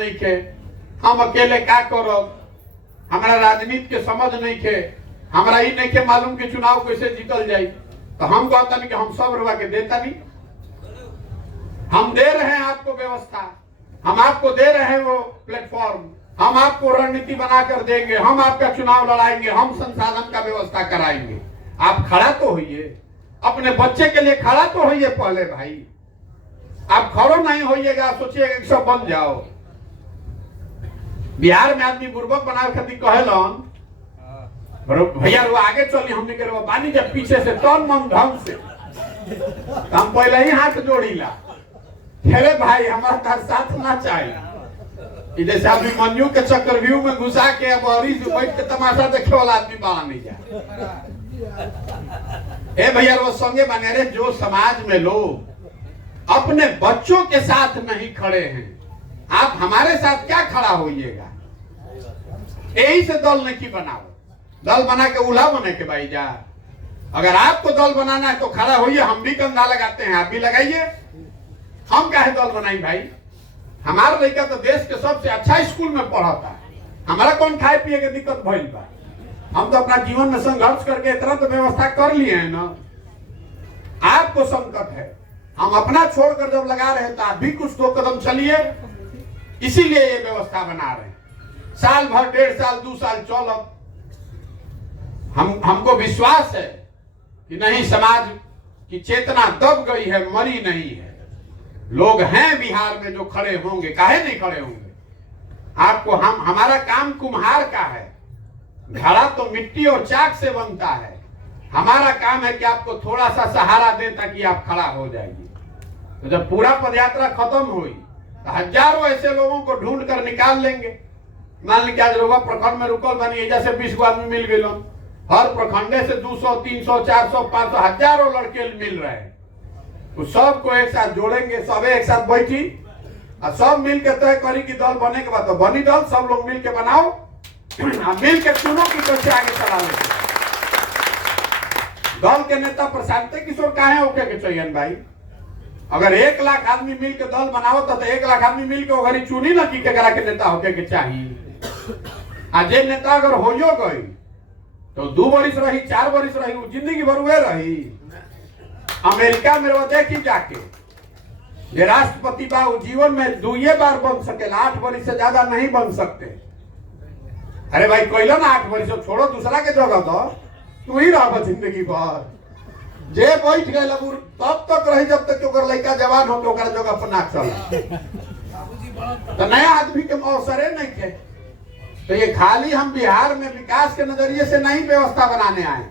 नहीं खे, हम अकेले का करब, हमारा राजनीति के समझ नहीं खे, हमारा ही नहीं के मालूम कि चुनाव कैसे जीतल जाए। तो हम कहता नहीं कि हम सब रुआ के देता नहीं, हम दे रहे हैं आपको व्यवस्था, हम आपको दे रहे हैं वो प्लेटफॉर्म, हम आपको रणनीति बनाकर देंगे, हम आपका चुनाव लड़ाएंगे, हम संसाधन का व्यवस्था कराएंगे। आप खड़ा तो होइए, अपने बच्चे के लिए खड़ा तो होइए पहले भाई। आप खड़ो नहीं होइएगा, सोचिएगा कि सब बन जाओ। बिहार में आदमी बुर्बक बनावे खातिर कहेलन भैया वो आगे चली, हमने के पानी जब पीछे से तन मन ढंग से, हम पहले ही हाथ जोड़ीला, अरे भाई हमारा तार साथ ना चाहिए। जैसे अभिमन्यु के चक्रव्यूह में घुसा के अब और बैठ के तमाशा देखे वाला आदमी बाहर नहीं जाए। भैया वो संगे बने रहे, जो समाज में लोग अपने बच्चों के साथ नहीं खड़े हैं, आप हमारे साथ क्या खड़ा होइएगा। यही से दल नहीं बनाओ, दल बना के उल्हा बने के भाई जा। अगर आपको दल बनाना है तो खड़ा होइए, हम भी कंधा लगाते हैं, आप भी लगाइए। हम काहे दल बनाई भाई, हमारा लड़का तो देश के सबसे अच्छा स्कूल में पढ़ाता है, हमारा कौन खाए पिए के दिक्कत भइल बा। हम तो अपना जीवन में संघर्ष करके इतना तो व्यवस्था कर लिए हैं ना। आपको संकट है, हम अपना छोड़कर जब लगा रहे हैं तो आप भी कुछ दो कदम चलिए, इसीलिए ये व्यवस्था बना रहे हैं। साल भर, 1.5 साल, 2 साल चलो, हमको विश्वास है कि नहीं, समाज की चेतना दब गई है, मरी नहीं है। लोग हैं बिहार में जो खड़े होंगे, काहे नहीं खड़े होंगे। आपको हमारा काम कुम्हार का है, घड़ा तो मिट्टी और चाक से बनता है। हमारा काम है कि आपको थोड़ा सा सहारा दे ताकि आप खड़ा हो जाइए। तो जब पूरा पदयात्रा खत्म हुई तो हजारों ऐसे लोगों को ढूंढ कर निकाल लेंगे। मान लीजिए आज लोग प्रखंड में रुकल बनी, एजा से 20 आदमी मिल गए, हर प्रखंडे से 200, 300, 400, 500 हजारों लड़के मिल रहे हैं। तो सबको एक साथ जोड़ेंगे, सब एक साथ बैठी और सब मिल के तय करी कि दल बने के बाद तो बनी दल, सब लोग मिल के बनाओ, मिल के चुनो कि कैसे आगे चला ले। दल के नेता प्रशांत किशोर काहे होके के चाहिए भाई। अगर 1 लाख आदमी मिल के दल बनाओ तो 1 लाख आदमी मिल के ओघरी चुनी ना कि केकरा के नेता होके के चाहिए। आ जे नेता अगर होइयो गई तो 2 बरिस रही, 4 बरिस रही, वो जिंदगी भर हुए रही। अमेरिका में वो देखी जाके जे राष्ट्रपति बा वो जीवन में 2 बार बन सकेला, 8 बरिस से ज्यादा नहीं बन सकते। अरे भाई कहलो ना 8 बरिस छोड़ो, दूसरा के जगह दो, तू ही रह जिंदगी भर। जे बैठ गए तब तक रही जब तक ओकर लड़का जवान हो ओकर जगह पर ना चले। तो नया आदमी के अवसरे नहीं थे। तो ये खाली हम बिहार में विकास के नजरिए से नहीं व्यवस्था बनाने आए।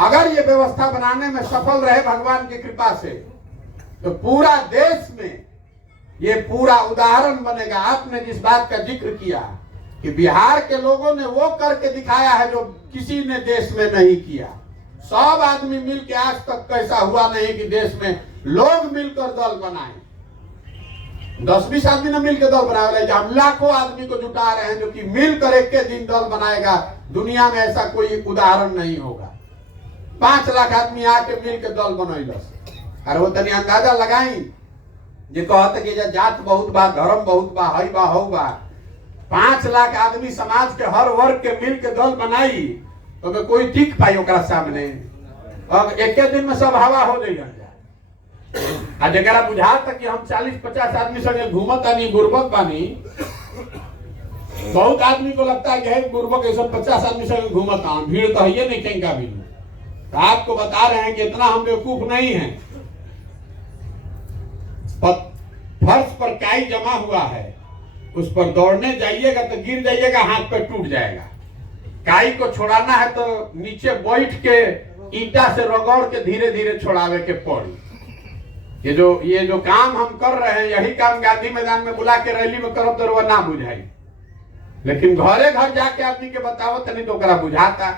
अगर ये व्यवस्था बनाने में सफल रहे भगवान की कृपा से तो पूरा देश में ये पूरा उदाहरण बनेगा। आपने जिस बात का जिक्र किया कि बिहार के लोगों ने वो करके दिखाया है जो किसी ने देश में नहीं किया। सब आदमी मिलकर, आज तक कैसा हुआ नहीं कि देश में लोग मिलकर दल बनाए। 10-20 आदमी ने मिलकर दल बनाया, हम लाखों आदमी को जुटा रहे हैं जो कि मिलकर एक के दिन दल बनाएगा। दुनिया में ऐसा कोई उदाहरण नहीं होगा। 5 लाख आदमी आके मिलकर दल बनैलस। अरे वो तनी अंदाजा लगाई जे कहते कि जात बहुत बा, धर्म बहुत बा, हई बा, हौ बा। 5 लाख आदमी समाज के हर वर्ग के मिलकर दल बनाई तो कोई टिक पाई ओकरा सामने। अब एक दिन में सब हवा हो जाइए। आ जरा बुझा तक कि हम 40-50 आदमी संगे घूमत आनी, गुर्बत बानी। बहुत आदमी को लगता है कि गुर्बत ऐसा 50 आदमी संगे घूमत आ, भीड़ तो है नहीं कहीं का भी। तो आपको बता रहे हैं कि इतना हम बेवकूफ नहीं है। फर्श पर काई जमा हुआ है, उस पर दौड़ने जाइएगा तो गिर जाइएगा, हाथ पे टूट जाएगा। काई को छोड़ाना है तो नीचे बैठ के ईटा से रगड़ के धीरे धीरे छोड़ावे के पड़ी। ये जो काम हम कर रहे हैं, यही काम गांधी मैदान में बुला के रैली में करब तो वो ना बुझाई, लेकिन घरे घर जाके आदमी के बतावत नहीं तो ओकरा बुझाता।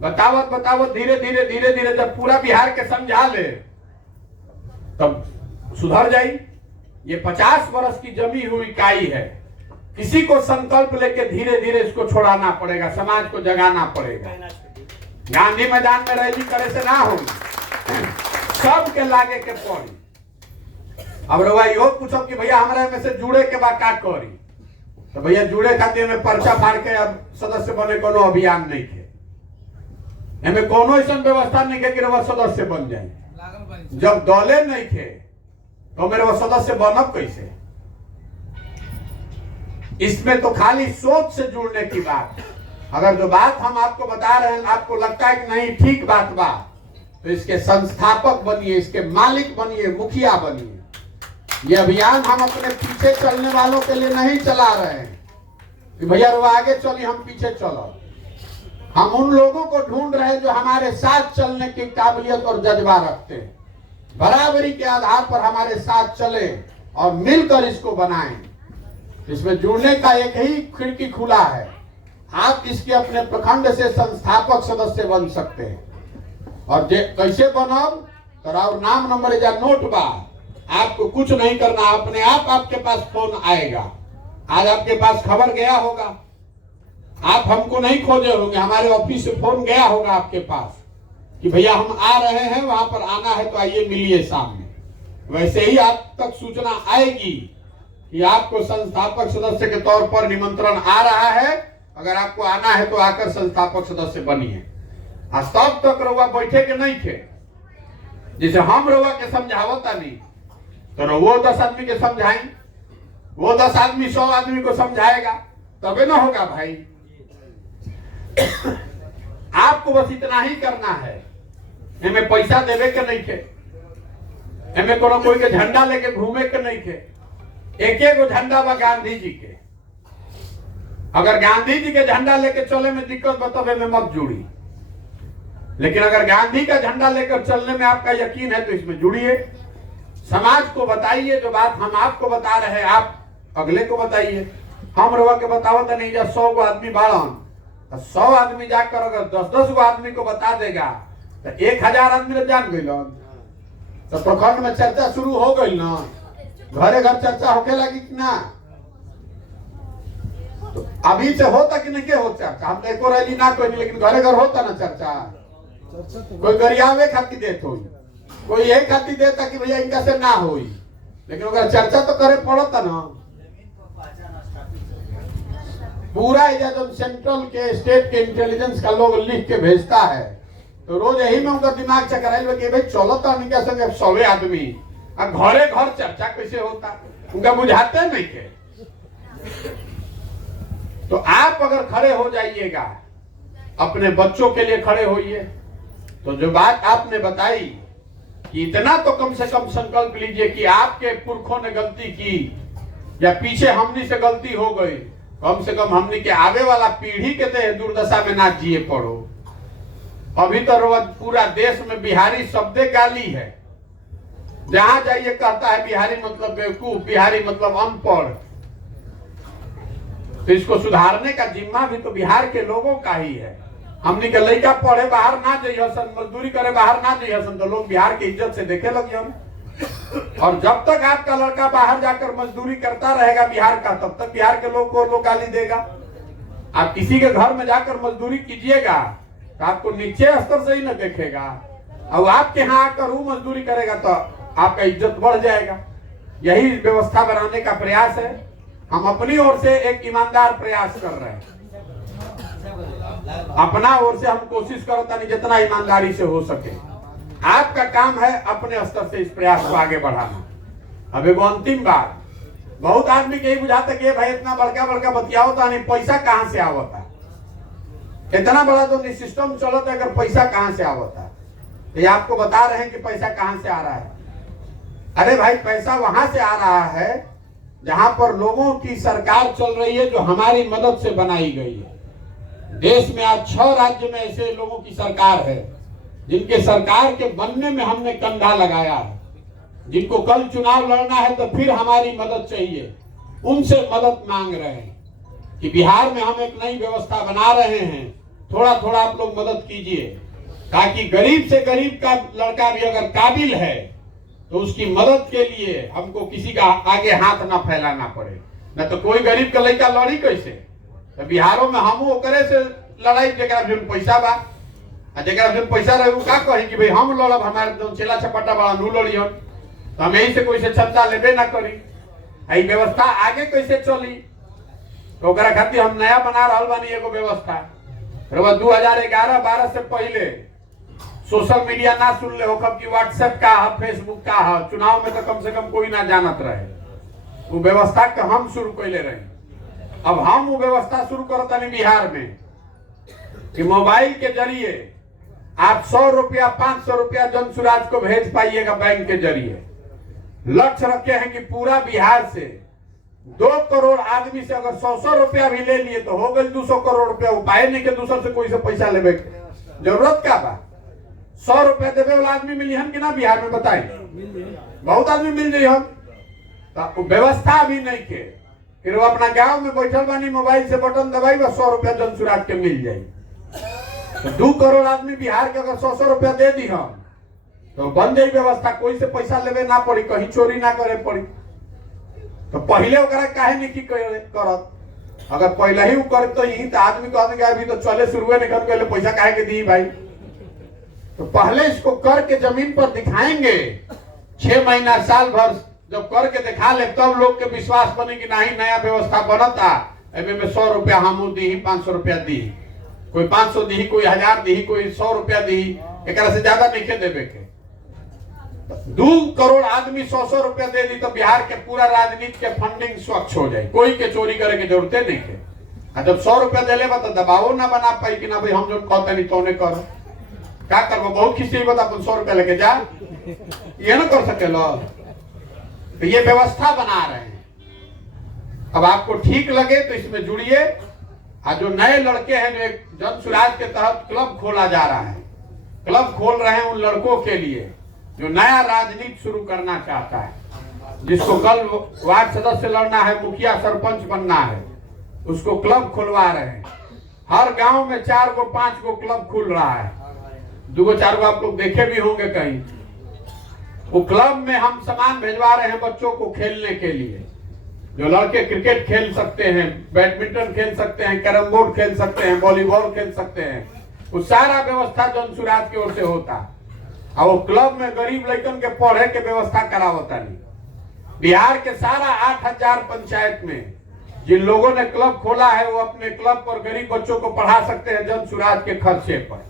बतावत धीरे धीरे जब पूरा बिहार के समझा ले तब सुधर जाई। ये 50 वर्ष की जमी हुई काई है। किसी को संकल्प लेके धीरे धीरे इसको छोड़ाना पड़ेगा, समाज को जगाना पड़ेगा। गांधी मैदान में रैली करे से ना होगी, सबके लागे के पड़ी। अब रउआ यो पूछो कि भैया हमारे में से जुड़े के बाद का करी। तो भैया जुड़े खातिर में पर्चा फाड़ के अब सदस्य बने कोनो अभियान नहीं थे, हमें कोनो ऐसा व्यवस्था नहीं है कि वो सदस्य बन जाए। जब दौले नहीं थे तो मेरे वो सदस्य बनब कैसे? इसमें तो खाली सोच से जुड़ने की बात। अगर जो बात हम आपको बता रहे हैं आपको लगता है कि नहीं ठीक बात बा, तो इसके संस्थापक बनिए, इसके मालिक बनिए, मुखिया बनिए। ये अभियान हम अपने पीछे चलने वालों के लिए नहीं चला रहे हैं कि भैया वो आगे चलिए हम पीछे चलो। हम उन लोगों को ढूंढ रहे हैं जो हमारे साथ चलने की काबिलियत और जज्बा रखते हैं, बराबरी के आधार पर हमारे साथ चले और मिलकर इसको बनाएं। इसमें जुड़ने का एक ही खिड़की खुला है, आप इसके अपने प्रखंड से संस्थापक सदस्य बन सकते हैं। और कैसे बनब? तो नाम नंबर या नोट बा, आपको कुछ नहीं करना, अपने आप आपके पास फोन आएगा। आज आपके पास खबर गया होगा, आप हमको नहीं खोजे होंगे, हमारे ऑफिस से फोन गया होगा आपके पास कि भैया हम आ रहे हैं, वहां पर आना है तो आइए मिलिए सामने। वैसे ही आप तक सूचना आएगी कि आपको संस्थापक सदस्य के तौर पर निमंत्रण आ रहा है। अगर आपको आना है तो आकर संस्थापक सदस्य बनिए। तब तक रउआ बैठे के नहीं थे, जैसे हम रउआ के समझावता नहीं तो वो 10 आदमी के समझाएं, वो 10 आदमी 100 आदमी को समझाएगा, तबे ना होगा भाई। आपको बस इतना ही करना है, हमें पैसा देवे के नहीं थे, हमें कोनो कोई के झंडा लेके घूमे के नहीं थे। एक गो झंडा बा गांधी जी के। अगर गांधी जी के झंडा लेके चले में दिक्कत बतावे में मत जुड़ी, लेकिन अगर गांधी का झंडा लेकर चलने में आपका यकीन है तो इसमें जुड़िए। समाज को बताइए जो बात हम आपको बता रहे हैं, आप अगले को बताइए। हम रवा के बतावत नहीं, जब 100 गो आदमी बाड़न, 100 आदमी जाकर अगर 10-10 गो आदमी को बता देगा तो 1000 आदमी जान गई, तो प्रखंड में चर्चा शुरू हो गई ना, घरे घर चर्चा होके लगी कि ना। तो अभी से होता कि नहीं हो चर्चा? हम एको रैली ना कोई, लेकिन घरे घर होता ना चर्चा। कोई गरियावे खाती देत हो, कोई यही खाती देता कि भैया इनका से ना हो, लेकिन अगर चर्चा तो करे पड़ता ना। पूरा जब सेंट्रल के स्टेट के इंटेलिजेंस का लोग लिख के भेजता है तो रोज यही में उनका दिमाग चकराइल कि भाई चलो तो उनके संगे 100 आदमी, अब घरे घर चर्चा कैसे होता, उनका बुझाते नहीं थे। तो आप अगर खड़े हो जाइएगा, अपने बच्चों के लिए खड़े होइए, तो जो बात आपने बताई कि इतना तो कम से कम संकल्प लीजिए कि आपके पुरखों ने गलती की या पीछे हमनी से गलती हो गई, कम से कम हमनी के आगे वाला पीढ़ी के ते दुर्दशा में ना जिए पड़ो। अभी तो पूरा देश में बिहारी शब्दे गाली है, जहां जाइए कहता है बिहारी मतलब बेवकूफ, बिहारी मतलब अनपढ़। तो इसको सुधारने का जिम्मा भी तो बिहार के लोगों का ही है। हमने के लड़का पढ़े बाहर ना जाइए सन, मजदूरी करे बाहर ना जाइए सन, तो लोग बिहार की इज्जत से देखे लगे। और जब तक आपका लड़का बाहर जाकर मजदूरी करता रहेगा बिहार का, तब तक बिहार के लोग को लोग गाली देगा। आप किसी के घर में जाकर मजदूरी कीजिएगा तो आपको नीचे स्तर से ही न देखेगा, और आपके यहाँ आकर वो मजदूरी करेगा तो आपका इज्जत बढ़ जाएगा। यही व्यवस्था बनाने का प्रयास है। हम अपनी ओर से एक ईमानदार प्रयास कर रहे हैं, अपना ओर से हम कोशिश करता नहीं जितना ईमानदारी से हो सके। आपका काम है अपने स्तर से इस प्रयास को आगे बढ़ाना। अब एक अंतिम बात, बहुत आदमी के बुझाता कि भाई इतना बड़का बड़का बतियाओ तो नहीं, पैसा कहाँ से आवता? इतना बड़ा तो सिस्टम चलता है, अगर पैसा कहाँ से आवता? ये आपको बता रहे हैं कि पैसा कहाँ से आ रहा है। अरे भाई, पैसा वहां से आ रहा है जहां पर लोगों की सरकार चल रही है जो हमारी मदद से बनाई गई है। देश में आज 6 राज्य में ऐसे लोगों की सरकार है जिनके सरकार के बनने में हमने कंधा लगाया है, जिनको कल चुनाव लड़ना है तो फिर हमारी मदद चाहिए, उनसे मदद मांग रहे हैं कि बिहार में हम एक नई व्यवस्था बना रहे हैं, थोड़ा थोड़ा आप लोग मदद कीजिए, ताकि गरीब से गरीब का लड़का भी अगर काबिल है तो उसकी मदद के लिए हमको किसी का आगे हाथ ना फैलाना पड़े। न तो कोई गरीब का लड़का लड़ी कैसे? तो बिहारों में हम ओकरे से लड़ाई जगह जो पैसा बा, जगह जो पैसा रहे का कही कि भाई हम लड़ब, हमारे जो चेला चपाटा बड़ा नू लड़ियन, तो हम यही से कोई से क्षमता लेबे ना करी। व्यवस्था आगे कैसे चली? तो ओकरा खातिर हम नया बना रहल बानी एगो व्यवस्था। 2011-12 से पहले सोशल मीडिया ना सुन ले होखब कि व्हाट्सएप का है, फेसबुक का है, चुनाव में तो कम से कम कोई ना जानत रहे। वो व्यवस्था के हम शुरू कैले रहे। अब हम वो व्यवस्था शुरू करता बिहार में कि मोबाइल के जरिए आप 100 रुपया 500 रुपया जनसुराज को भेज पाइएगा बैंक के जरिए। लक्ष्य रखे हैं कि पूरा बिहार से 2 करोड़ आदमी से अगर 100 रुपया भी ले लिए तो हो गए 200 करोड़ रुपया। उपाय नहीं के दूसर से कोई से पैसा लेवे जरूरत का बा। 100 रुपया देवे वाला आदमी मिली हम कि ना बिहार में बताए? बहुत आदमी मिल जाये हम। तो व्यवस्था भी नहीं के फिर वो अपना गांव में बैठल बानी मोबाइल से बटन दबाई बस 100 रुपया जनसुराज के मिल जाये। तो 2 करोड़ आदमी बिहार के अगर 100 रुपया दे दी हम तो बन जाई व्यवस्था। कोई से पैसा लेवे ना पड़ी, कहीं चोरी ना करे पड़ी। तो पहले ओकरा काहे नहीं की करत? अगर पहले ही कर तो यही तो आदमी को आदमी अभी तो चले शुरुए नहीं कर पहले पैसा काहे के दी भाई। तो पहले इसको करके जमीन पर दिखाएंगे। 6 महीना साल भर जब करके दिखा ले तब लोग के विश्वास बने कि नहीं नया व्यवस्था बनता। में 100 रुपया हम दी, 500 रुपया दी, कोई 500 दी, कोई 1000 दी, कोई 100 रुपया दी, एक से ज्यादा नहीं के देवे के। 2 करोड़ आदमी 100 रुपया दे दी तो बिहार के पूरा राजनीति के फंडिंग स्वच्छ हो जाए। कोई के चोरी करे के जरूरत नहीं के। जब 100 रुपया दे ले तो दबावो ना बना पाई कि ना भाई हम जो कहते नहीं तो नहीं करो। क्या करबो? बहुत खिस्सी बता 100 रुपया लेके जा, ये ना कर सके लो। तो ये व्यवस्था बना रहे हैं। अब आपको ठीक लगे तो इसमें जुड़िए। जो नए लड़के हैं जो जनसुराज के तहत क्लब खोला जा रहा है, क्लब खोल रहे हैं उन लड़कों के लिए जो नया राजनीति शुरू करना चाहता है, जिसको कल वार्ड सदस्य लड़ना है, मुखिया सरपंच बनना है, उसको क्लब खुलवा रहे हैं। हर गांव में 4 गो 5 गो क्लब खुल रहा है। 2 गो 4 गो आप लोग देखे भी होंगे कहीं। वो क्लब में हम सामान भेजवा रहे हैं बच्चों को खेलने के लिए। जो लड़के क्रिकेट खेल सकते हैं, बैडमिंटन खेल सकते हैं, कैरम बोर्ड खेल सकते हैं, वॉलीबॉल खेल सकते हैं, वो सारा व्यवस्था जनसुराज की ओर से होता। और वो क्लब में गरीब लड़कन के पढ़े के व्यवस्था करावता नहीं। बिहार के सारा 8000 पंचायत में जिन लोगों ने क्लब खोला है वो अपने क्लब पर गरीब बच्चों को पढ़ा सकते हैं जनसुराज के खर्चे पर।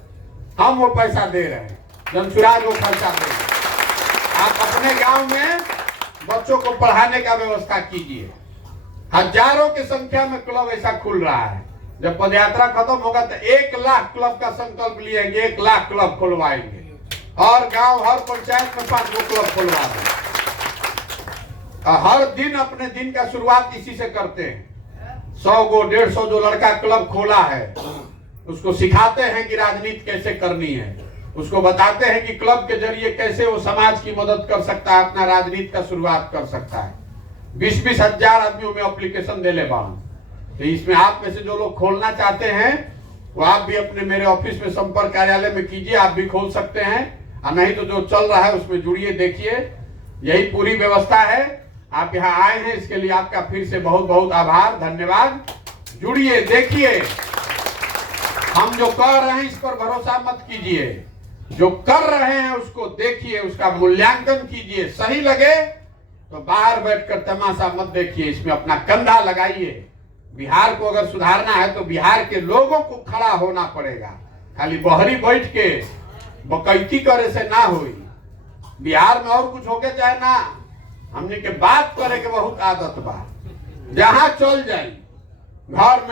हम वो पैसा दे रहे हैं, जनसुराज वो खर्चा दे रहे हैं। आप अपने गांव में बच्चों को पढ़ाने का व्यवस्था कीजिए। हजारों की संख्या में क्लब ऐसा खुल रहा है। जब पदयात्रा खत्म होगा तो 1 लाख क्लब का संकल्प लिएंगे, 1 लाख क्लब खुलवाएंगे और गांव हर पंचायत में 5 गो क्लब खुलवा देंगे। हर दिन अपने दिन का शुरुआत इसी से करते हैं। 100 गो 150 जो लड़का क्लब खोला है उसको सिखाते हैं कि राजनीति कैसे करनी है, उसको बताते हैं कि क्लब के जरिए कैसे वो समाज की मदद कर सकता है, अपना राजनीति का शुरुआत कर सकता है। 20-20 हजार आदमियों में एप्लीकेशन दे ले बान। तो इसमें आप में से जो लोग खोलना चाहते हैं वो आप भी अपने मेरे ऑफिस में संपर्क कार्यालय में कीजिए, आप भी खोल सकते हैं। और नहीं तो जो चल रहा है उसमें जुड़िए, देखिए। यही पूरी व्यवस्था है। आप यहाँ आए हैं इसके लिए आपका फिर से बहुत बहुत आभार, धन्यवाद। जुड़िए, देखिए। हम जो कर रहे हैं इस पर भरोसा मत कीजिए, जो कर रहे हैं उसको देखिए, उसका मूल्यांकन कीजिए। सही लगे तो बाहर बैठकर तमाशा मत देखिए, इसमें अपना कंधा लगाइए। बिहार को अगर सुधारना है तो बिहार के लोगों को खड़ा होना पड़ेगा। खाली बहरी बैठ के बकैती करे से ना होई। बिहार में और कुछ होके चाहे ना, हमने के बात करे के बहुत आदत बा। जहां चल जाए घर में